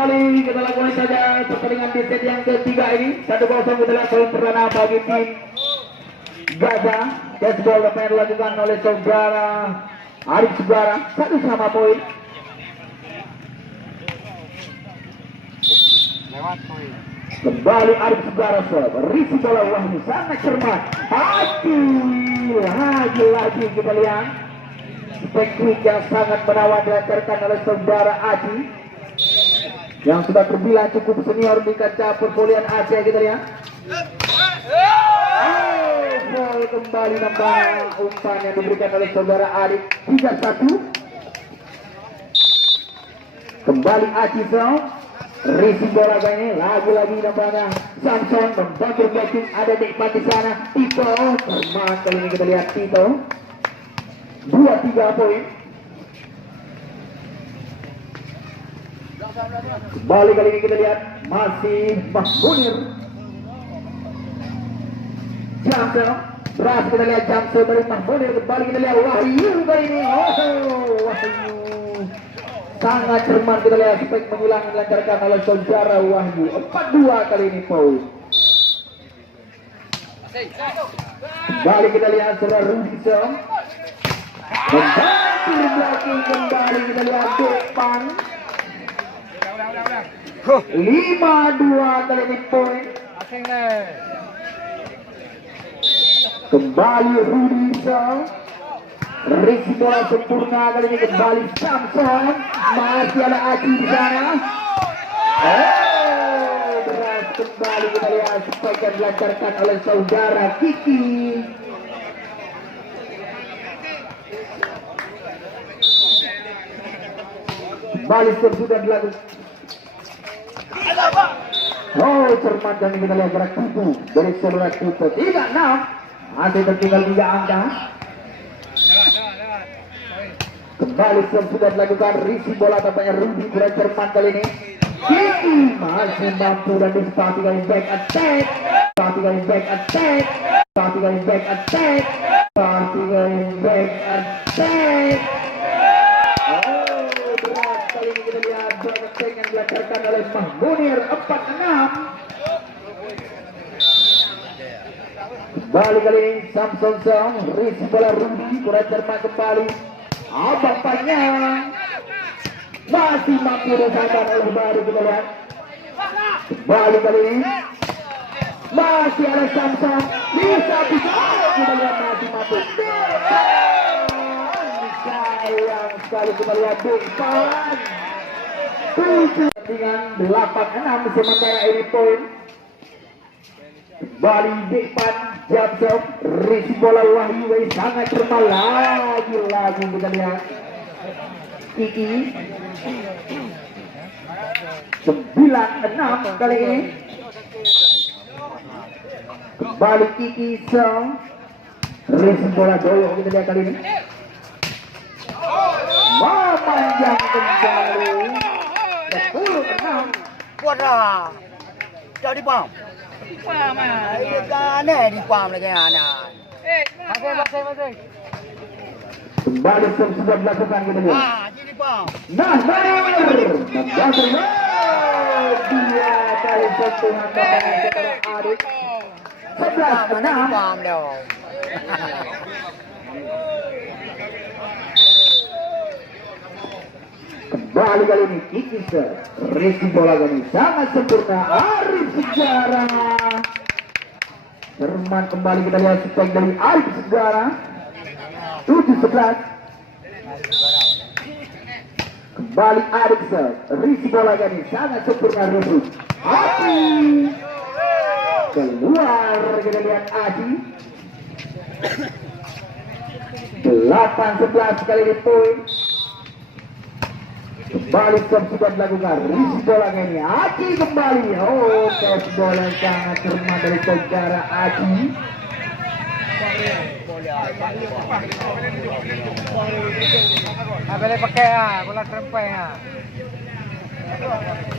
kembali kita lakukan saja pertandingan di set yang ketiga ini. 1-0 kita lihat poin perdana bagi tim Gajah. Baseball yang dilakukan oleh saudara Arif Sugara, 1 sama poin. Kembali Arif Sugara berisi bola Wahyu, sangat cermat. Lagi kita lihat spektruk yang sangat menawan dilancarkan oleh saudara Aji yang sudah terbilang cukup senior di kancah pervolian Aceh. Kita lihat kembali nampaknya umpan yang diberikan oleh saudara Arif, 3-1. Kembali Aji risi bola ini lagi-lagi nampaknya Samson membantu backing, ada Nikmat di sana. Tito bermain kali ini, kita lihat Tito 2-3 poin. Kembali kali ini kita lihat masih Mas Munir. Jamsel berhasil, kita lihat Jamsel dari Mas Munir. Kembali kita lihat Wahyu kali ini. Wahyu sangat cermat, kita lihat spek mengulang dilancarkan oleh saudara Wahyu. 4-2 kali ini poin. Kembali kita lihat saudara Rudi membantu belakang. Kembali kita lihat depan 5-2 kali ini poin. Kembali Rudi risi bola sempurna kali ini. Kembali Samson, masih ada Aji di sana. Beras kembali kita lihat spike yang dilancarkan oleh saudara Kiki. Kembali sudah dilakukan. Cermat dan kita lihat gerak tubuh dari saudara Tuto. 3-6, masih tertinggal 3 angka. Kembali sudah dilakukan risi bola, tampaknya Rudi kurang cermat kali ini. Kiki masih mampu dan disepati kali back attack. Berat kali ini kita lihat back attack yang dilancarkan oleh Mas Munir. 4-6. Kembali kali ini Samson risi bola Rudi kurang cermat kembali. Abang panjang masih mampu disabar oleh baru, kita lihat. Kembali kali ini masih ada Samson, bisa kita lihat masih mampu. Sayang sekali kita lihat depan 7 dengan 8-6 sementara ini poin. Kembali depan Jamsel risi bola Wahyu sangat cermat. Lagi kita lihat Kiki 9-6 kali ini. Kembali Kiki risi bola doyong, kita lihat kali ini memanjang kembali 10-6. Wadah jadi pam aneh di pam lagi anak. Masih. Kembali sudah dilakukan, kita lihat. Jadi pam. Nah, dia kali sentuhan tangan saudara Arif. 11-6. Pam dong. Kembali kali ini Kiki risi bola kali sangat sempurna. Arif Sugara cermat, kembali kita lihat spike dari Arif Sugara. 7-11. Kembali Arif risi bola kali sangat sempurna. Rebus Aji keluar, kita lihat Aji. 8-11 kali ini poin. Kembali sudah dilakukan risi bola ini. Aji kembali. Tes bola sangat cermat dari saudara Aji. Boleh pakai bola trempe ya.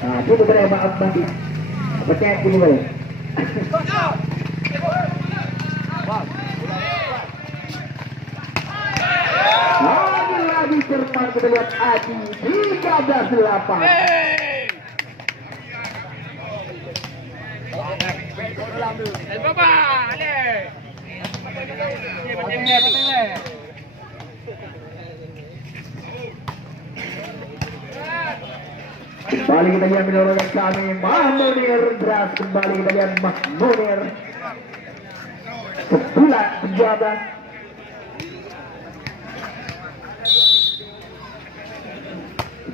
Nah, itu boleh, maaf tadi. Pakai dulu boleh. Lagi cermat kita lihat Aji 13-8. Kembali kita lihat menurunkan kami Mahmunir Dras. Kembali kita lihat Mahmunir 11-13.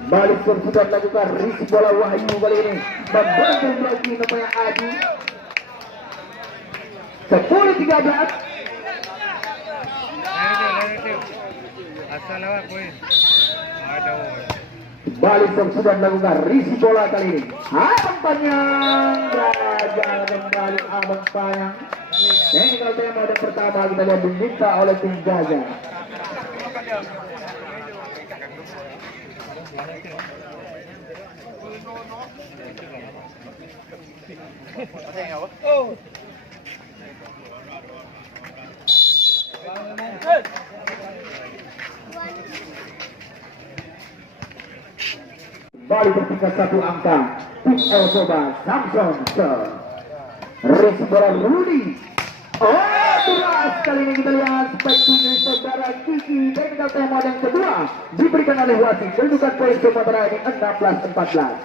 Balik sudah melakukan risi bola Wahyu kali ini membantu lagi namanya Adi 10-13. Balik sudah melakukan risi bola kali ini Abang Panjang gagal kembali Abang Panjang. Ini kalau tema yang pertama kita lihat diminta oleh tim Gaza. Balik bertingkat satu angka Tim El Soba Samson ke resi bola Rudy. Oh, beras kali ini kita lihat spike dari saudara Kiki. Technical tema yang kedua diberikan oleh wasit. Kedudukan poin sementara ini 16-14.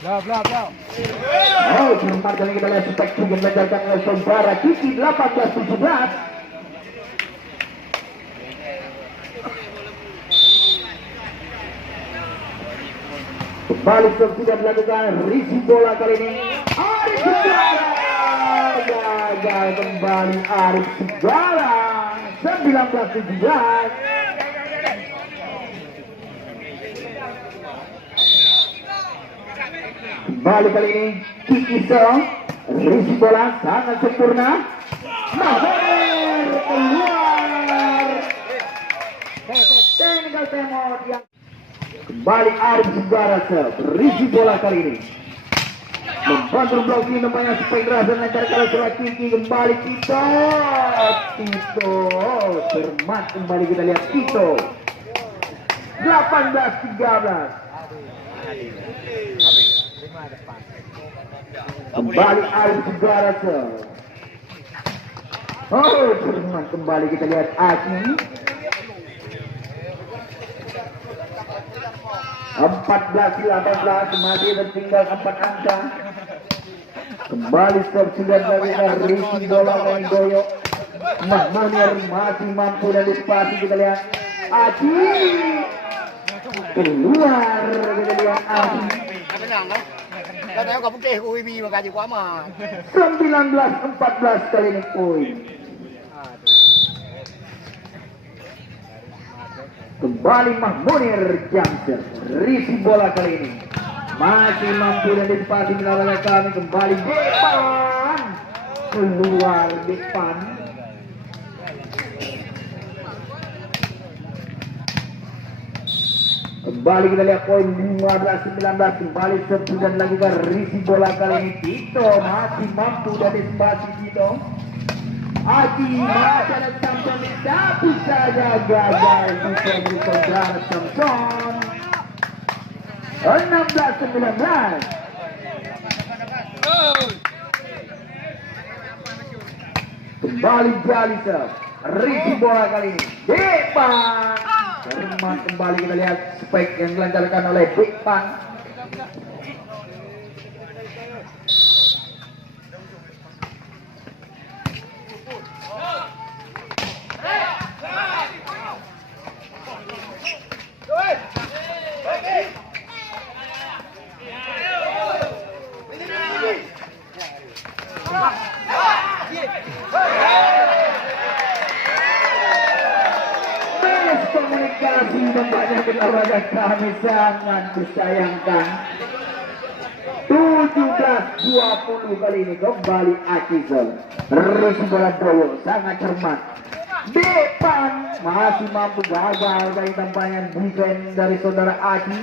Oh, keempat kali kita lihat spek juga dilancarkan oleh saudara Kiki 18-17. Kembali sudah dilakukan risi bola kali ini Arif Segala. Gagal kembali Arif Segala 19-17. Kembali kali ini Kiki Song risi bola sangat sempurna. Mahir keluar. Technical temot yang kembali Arif Segara risi bola kali ini membantu blok ini namanya spek keras dan lancar kalau surat Kiki. Kembali Tito cermat. Kembali kita lihat Tito 18-13. Kembali Arif Segara oh cermat. Kembali kita lihat Aki 14-18. Masih tertinggal 4 angka. Kembali sudah dari risi bola dan goyok. Mahmunir masih mampu dan dispasi. Kita lihat Aki keluar. Kita lihat Aki 19-14 kali ini poin. Kembali Mahmunir Jamser risi bola kali ini masih mampu dan dispasi melalui kami. Kembali depan keluar depan. Kembali kita lihat poin 15-19. Kembali sudah dilakukan risi bola kali ini Tito masih mampu dan dispasi Tito. Aji masih ada Samson tapi saja gagal di saudara Samson 16-19. Kembali Jalisa risi bola kali ini depan cermat. Kembali kita lihat spek yang dilancarkan oleh depan. Komunikasi nampaknya olahraga kami sangat disayangkan. 17-20 kali ini kembali Akizol risi bola Dowo sangat cermat depan masih mampu gagal dari tampayan defense dari saudara Aki.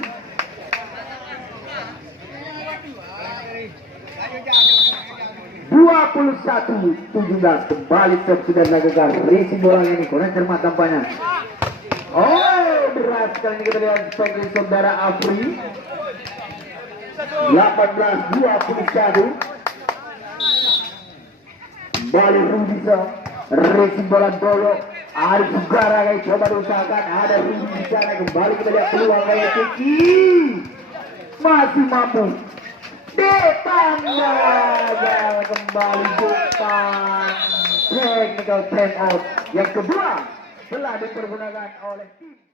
17 kembali sudah dilakukan racing bola ini kurang cermat tampaknya. Oh, berat sekali ini kita lihat sebagai saudara Afri. 18-21. Kembali Rudisa racing bola dolo. Ada Sugara guys, coba diusahakan. Ada Rudi di sana, kembali kita lihat peluang kayak Tiki. Masih mampu. Ditanda kembali Jepang. Technical time out yang kedua telah dipergunakan oleh tim